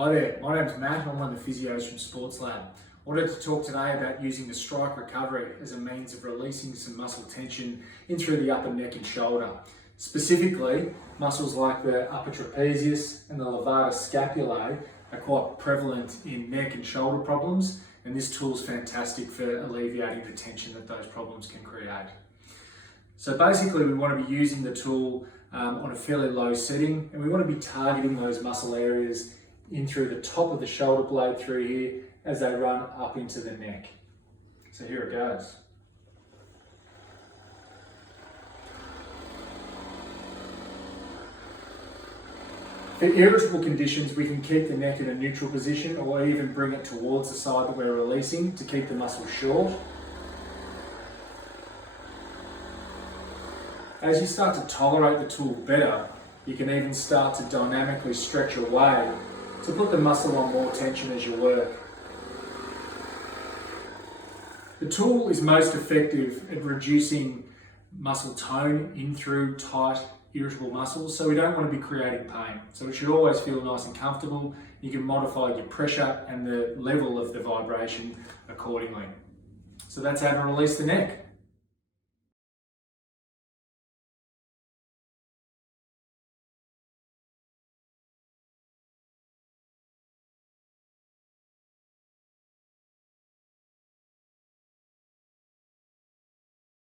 Hi there, my name's Matt. I'm one of the physios from Sports Lab. I wanted to talk today about using the Stryke Recovery as a means of releasing some muscle tension in through the upper neck and shoulder. Specifically, muscles like the upper trapezius and the levator scapulae are quite prevalent in neck and shoulder problems, and this tool is fantastic for alleviating the tension that those problems can create. So basically, we want to be using the tool on a fairly low setting, and we want to be targeting those muscle areas in through the top of the shoulder blade through here as they run up into the neck. So here it goes. For irritable conditions, we can keep the neck in a neutral position or even bring it towards the side that we're releasing to keep the muscle short. As you start to tolerate the tool better, you can even start to dynamically stretch away to put the muscle on more tension as you work. The tool is most effective at reducing muscle tone in through tight, irritable muscles, so we don't want to be creating pain. So it should always feel nice and comfortable. You can modify your pressure and the level of the vibration accordingly. So that's how to release the neck.